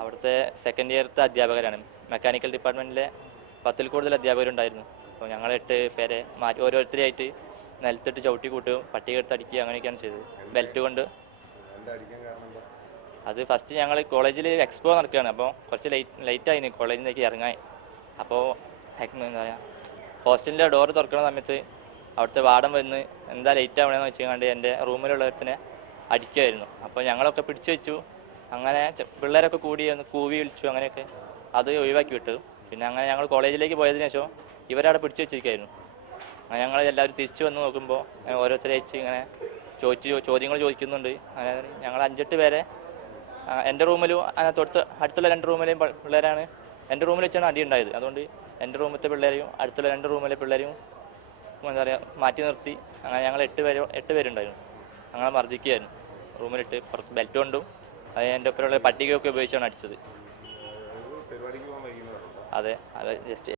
അവിടുത്തെ second ഇയറത്തെ അധ്യാപകരാണ്. Mechanical ഡിപ്പാർട്ട്മെൻറ്റിലെ 10-ൽ കൂടുതൽ അധ്യാപകരുണ്ടായിരുന്നു. അപ്പോൾ ഞങ്ങൾ 8 പേരെ ഓരോരുത്തരെയായിട്ട് നിലത്തിട്ട് ചവിട്ടി കൂട്ടുകയും പട്ടിക എടുത്ത് അടിക്കുക അങ്ങനെയൊക്കെയാണ് ചെയ്തത്. ബെൽറ്റ് കൊണ്ട്. അത് ഫസ്റ്റ് ഞങ്ങൾ കോളേജിൽ എക്സ്പോ നടക്കുകയാണ്. അപ്പോൾ കുറച്ച് ലേറ്റായിന് കോളേജിലേക്ക് ഇറങ്ങാൻ. അപ്പോൾ എന്താ പറയുക, ഹോസ്റ്റലിൻ്റെ ഡോറ് തുറക്കുന്ന സമയത്ത് അവിടുത്തെ വാർഡൻ വന്ന് എന്താ ലേറ്റ് ആവണമെന്ന് വെച്ചുകൊണ്ട് എൻ്റെ റൂമിലുള്ളവരത്തിനെ അടിക്കുമായിരുന്നു. അപ്പോൾ ഞങ്ങളൊക്കെ പിടിച്ചു വെച്ചു. അങ്ങനെ പിള്ളേരൊക്കെ കൂടി ഒന്ന് കൂവി വിളിച്ചു. അങ്ങനെയൊക്കെ അത് ഒഴിവാക്കി വിട്ടു. പിന്നെ അങ്ങനെ ഞങ്ങൾ കോളേജിലേക്ക് പോയതിനു ശേഷം ഇവരവിടെ പിടിച്ചു വെച്ചിരിക്കുകയായിരുന്നു. അങ്ങനെ ഞങ്ങൾ എല്ലാവരും തിരിച്ചു വന്ന് നോക്കുമ്പോൾ ഓരോരുത്തരെ വെച്ച് ഇങ്ങനെ ചോദ്യങ്ങൾ ചോദിക്കുന്നുണ്ട്. അങ്ങനെ ഞങ്ങൾ 5-8 പേരെ എൻ്റെ റൂമിലും അതിനകത്ത് അടുത്തുള്ള 2 റൂമിലെയും പിള്ളേരാണ്. എൻ്റെ റൂമിൽ വെച്ചാണ് അടി ഉണ്ടായത്. അതുകൊണ്ട് എൻ്റെ റൂമിലത്തെ പിള്ളേരെയും അടുത്തുള്ള 2 റൂമിലെ പിള്ളേരെയും എന്താ പറയുക മാറ്റി നിർത്തി. അങ്ങനെ ഞങ്ങൾ 8 പേരുണ്ടായിരുന്നു. ഞങ്ങളെ മർദ്ദിക്കുകയായിരുന്നു. റൂമിലിട്ട് പുറത്ത് ബെൽറ്റ് കൊണ്ടും അത് എൻ്റെ ഒപ്പമുള്ള പട്ടികയൊക്കെ ഉപയോഗിച്ചാണ് അടിച്ചത്. അതെ, അത് ജസ്റ്റ്